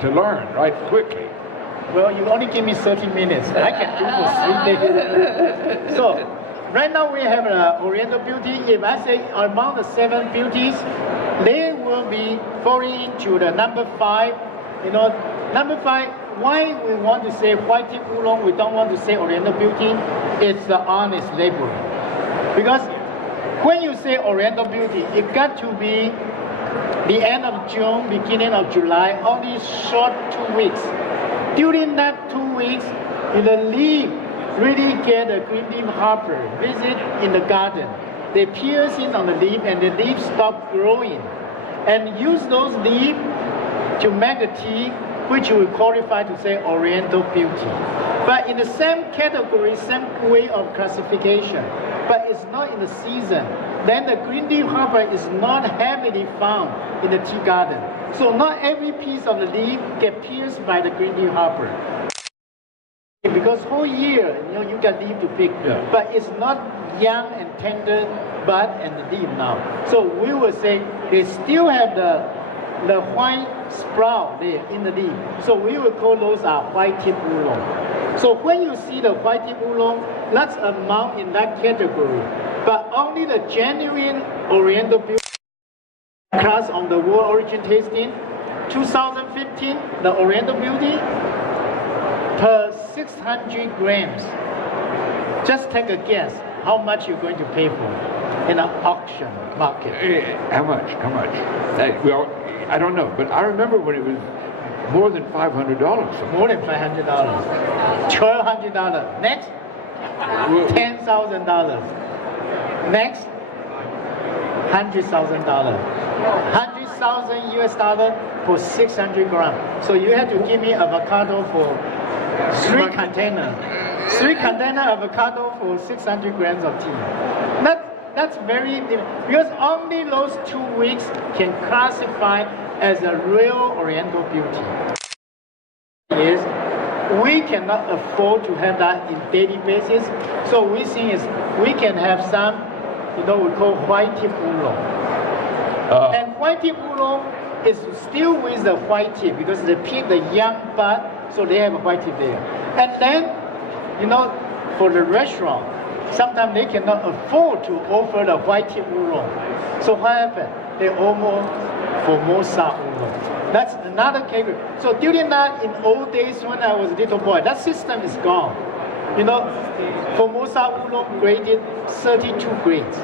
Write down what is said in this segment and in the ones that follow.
to learn right quickly. Well, you only give me 30 minutes. I can do for 3 days. So, right now we have Oriental Beauty. If I say among the 7 beauties, they will be falling into the number 5. You know, number 5, why we want to say white tip oolong, we don't want to say Oriental Beauty, it's the honest labor. Because when you say Oriental Beauty, it got to be the end of June, beginning of July, only short 2 weeks. During that 2 weeks, the leaf really get a green leaf hopper visit in the garden. They pierce in on the leaf and the leaves stop growing. And use those leaves to make the tea, which we qualify to say Oriental Beauty. But in the same category, same way of classification, but it's not in the season, then the green leaf hopper is not heavily found in the tea garden. So not every piece of the leaf get pierced by the green leaf hopper. Because whole year, you got leaf to pick, but it's not young and tender bud and the leaf now. So we will say they still have the white sprout there in the leaf. So we will call those white tip oolong. So when you see the white tip oolong, that's among in that category. But only the genuine Oriental Beauty class on the World Origin Tasting, 2015, the Oriental Beauty, per 600 grams. Just take a guess how much you're going to pay for in an auction market. How much? Well, I don't know, but I remember when it was more than $500. More than $500. $1,200. Next, $10,000. Next, $100,000. $100,000 US for 600 grams. So you have to give me avocado for 3 containers. 3 container avocado for 600 grams of tea. That's very, because only those 2 weeks can classify as a real Oriental Beauty. Is we cannot afford to have that in daily basis. So we think is we can have some, we call white tip oolong. And white tip oolong is still with the white tip because they pick the young bud, so they have a white tip there. And then, for the restaurant, sometimes they cannot afford to offer the white tip oolong. So what happened? They almost Formosa oolong. That's another category. So during that, in old days when I was a little boy, that system is gone. Formosa oolong graded 32 grades.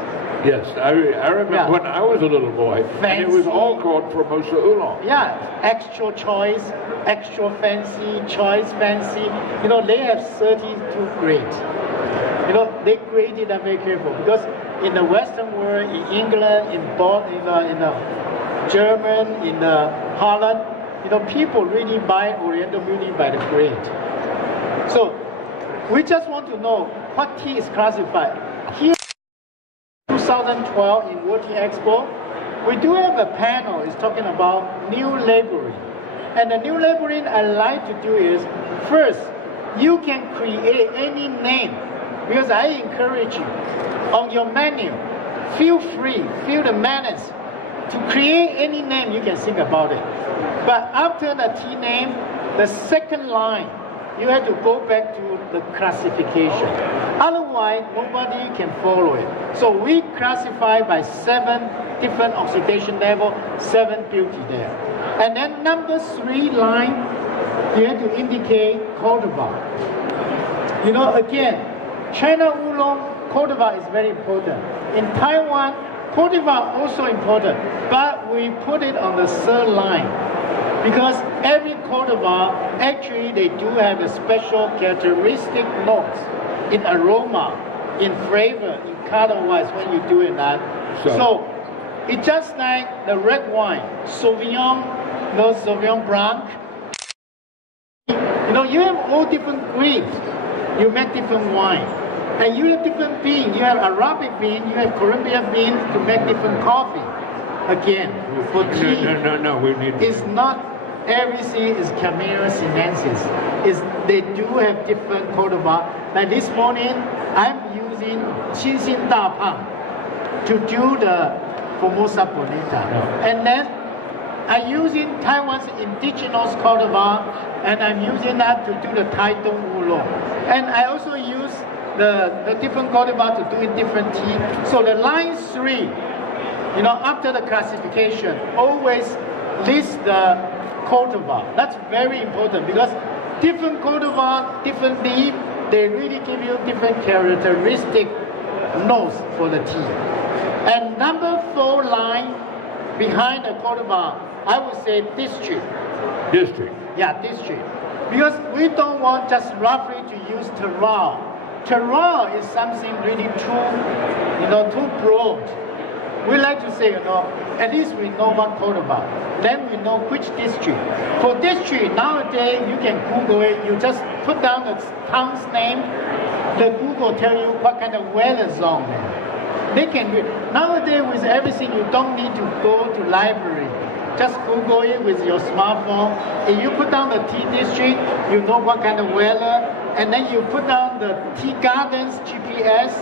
Yes, I remember when I was a little boy, and it was all called Formosa oolong. Yeah, extra choice, extra fancy, choice fancy. They have 32 grades. They graded them very careful because in the Western world, in England, in German, in Holland, people really buy Oriental Beauty by the grade. So we just want to know what tea is classified. Here, 2012 in World Tea Expo, we do have a panel is talking about new labeling. And the new labeling I like to do is, first, you can create any name, because I encourage you, on your menu, feel free, feel the manners, to create any name you can think about it. But after the tea name, the second line, you have to go back to the classification. Otherwise, nobody can follow it. So we classify by 7 different oxidation level, 7 beauty there. And then number 3 line, you have to indicate cultivar. Again, China oolong, cultivar is very important. In Taiwan, cultivar also important, but we put it on the 3rd line. Because every cultivar, actually they do have a special characteristic notes in aroma, in flavor, in color-wise when you do it that. So it's just like the red wine, Sauvignon, Sauvignon Blanc. You have all different grapes. You make different wine. And you have different beans. You have Arabic bean, you have Colombian bean to make different coffee. Again, for tea, No, we need. It's not everything is Camellia sinensis. They do have different cultivar. Like this morning, I'm using Qinxin Dapang to do the Formosa Bonita. And then I'm using Taiwan's indigenous cultivar, and I'm using that to do the Taitung Oolong. And I also use the different cultivar to do in different tea. So the line 3, after the classification, always list the cultivar. That's very important because different cultivar, different leaf, they really give you different characteristic notes for the tea. And number 4 line behind the cultivar, I would say district. District. Yeah, district. Because we don't want just roughly to use terroir. Terroir is something really too broad. We like to say, at least we know what cultivar. Then we know which district. For district, nowadays you can Google it. You just put down the town's name. The Google tell you what kind of weather zone. They can read. Nowadays with everything, you don't need to go to library. Just Google it with your smartphone. If you put down the tea district, you know what kind of weather. And then you put down the tea gardens GPS,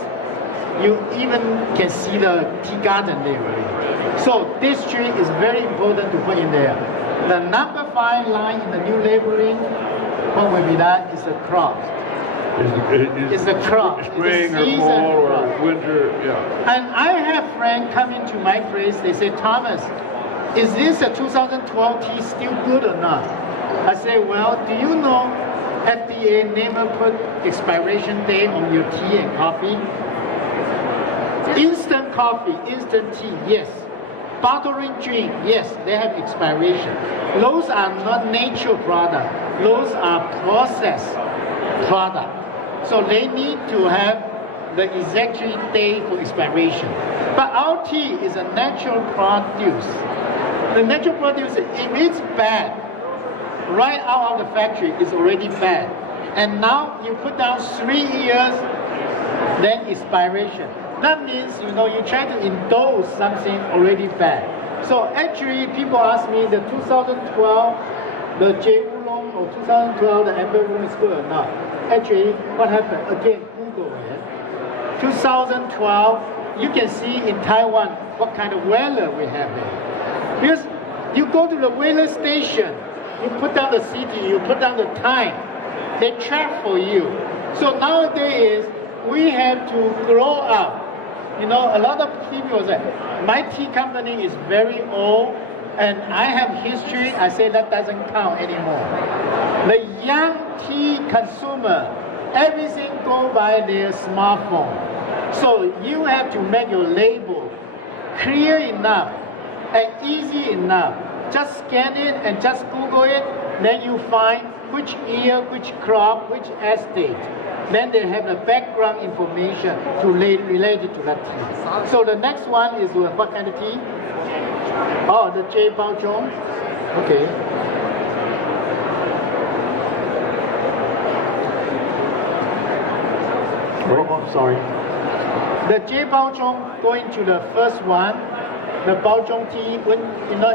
you even can see the tea garden there already. So district is very important to put in there. The number 5 line in the new labeling, what will be that? Is the crop. Is the crop. Spring or fall or winter, yeah. And I have friends coming to my place, they say, Thomas, is this a 2012 tea still good or not? I say, well, do you know FDA never put expiration date on your tea and coffee? Instant coffee, instant tea, yes. Bottling drink, yes, they have expiration. Those are not natural product. Those are processed product. So they need to have the exact date for expiration. But our tea is a natural produce. The natural produce, if it's bad, right out of the factory, it's already bad. And now you put down 3 years, then expiration. That means, you try to indulge something already bad. So actually, people ask me, the 2012, the J Oolong, or 2012, the Amber Oolong is good or not? Actually, what happened? Again, Google it. 2012, you can see in Taiwan what kind of weather we have there. Because you go to the weather station, you put down the city, you put down the time, they track for you. So nowadays, we have to grow up. A lot of people say, my tea company is very old and I have history. I say that doesn't count anymore. The young tea consumer, everything go by their smartphone. So you have to make your label clear enough and easy enough. Just scan it and just Google it. Then you find which year, which crop, which estate. Then they have the background information to relate it to that tea. So the next one is what kind of tea? Oh, the J Baozhong. Okay. Oh, sorry. The J Baozhong, going to the first one, the Baozhong tea,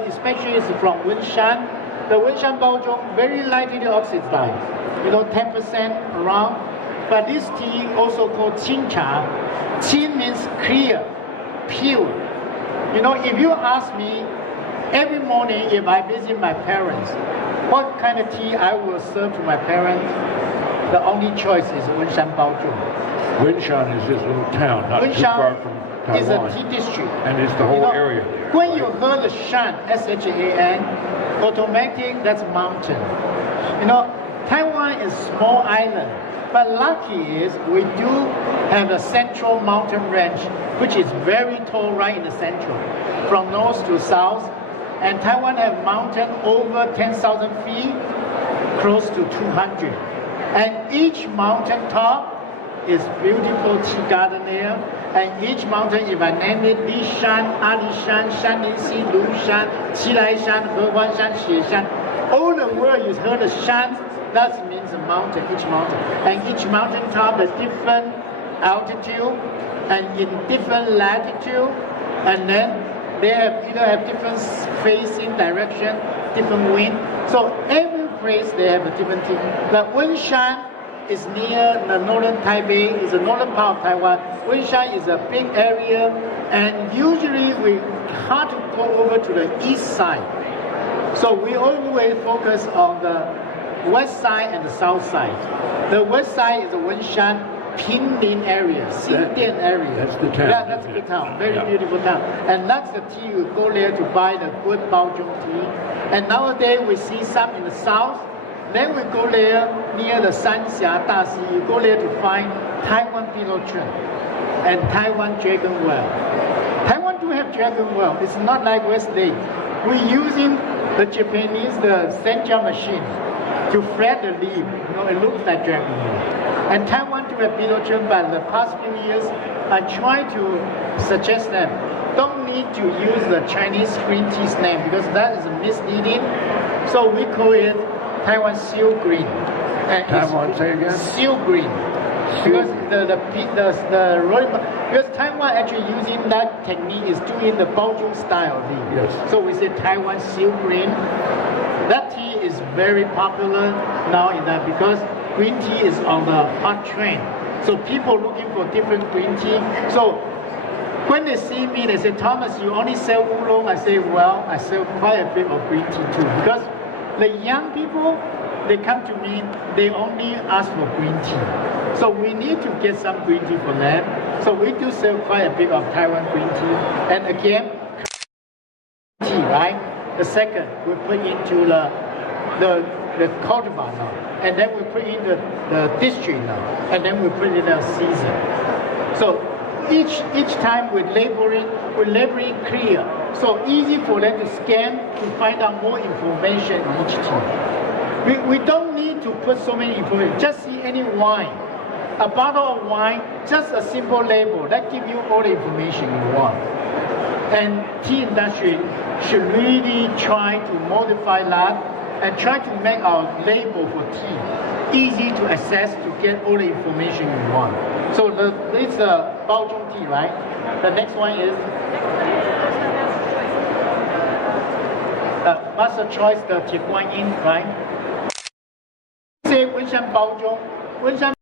especially is from Wenshan. The Wenshan Baozhong very lightly oxidized, 10% around. But this tea also called Qing Cha. Qing means clear, pure. If you ask me every morning if I visit my parents, what kind of tea I will serve to my parents, the only choice is Wenshan Baozhong. Wenshan is this little town, not too far from Taiwan. Is a tea district. And it's the whole area there. When you heard the Shan, S-H-A-N, automatic, that's mountain. Taiwan is small island. But lucky is we do have a central mountain range, which is very tall right in the central, from north to south. And Taiwan have mountain over 10,000 feet, close to 200. And each mountain top is beautiful tea garden there. And each mountain, if I name it, Lishan, Alishan, Shanlixi, Lushan, Qilaishan, Hehuanshan, Xieshan, all the word you heard the shan, that means a mountain, each mountain. And each mountain top is different altitude and in different latitude. And then they either have different facing direction, different wind. So every place they have a different thing. But Wenshan is near the northern Taipei, is the northern part of Taiwan. Wenshan is a big area, and usually we hard to go over to the east side. So we always focus on the west side and the south side. The west side is the Wenshan, Pinlin area, Xindian area. That's the town. Yeah, that's a good town. Very Yeah. beautiful town. And that's the tea. You go there to buy the good Baozhong tea. And nowadays we see some in the south. Then we go there near the Sanxia Daxi. You go there to find Taiwan Bilochun and Taiwan Dragon Well. Taiwan do have Dragon Well. It's not like West Lake. We're using the Japanese, the Senja machine to fret the leaf. You know, it looks like Dragon Well. And Taiwan do have Bilochun, but the past few years, I try to suggest them, don't need to use the Chinese green tea's name because that is misleading. So we call it Taiwan Seal Green. And Taiwan, say again? Seal Green. Because because Taiwan actually using that technique is doing the Baozhong style tea. Yes. So we say Taiwan Seal Green. That tea is very popular now in that because green tea is on the hot trend. So people looking for different green tea. So when they see me, they say, Thomas, you only sell oolong. I say, well, I sell quite a bit of green tea too. Because the young people, they come to me, they only ask for green tea. So we need to get some green tea for them. So we do sell quite a bit of Taiwan green tea. And again, tea, right? The second, we put into the cultivar now. And then we put in the district now. And then we put in the season. So each time we're labeling clear. So easy for them to scan to find out more information on each tea. We don't need to put so many information. Just see any wine. A bottle of wine, just a simple label. That gives you all the information you want. And tea industry should really try to modify that and try to make our label for tea easy to access to get all the information you want. So this is Baozhong tea, right? The next one is Master Choice, the Tie Guan Yin, right? Say Wenshan Baozhong. Wenshan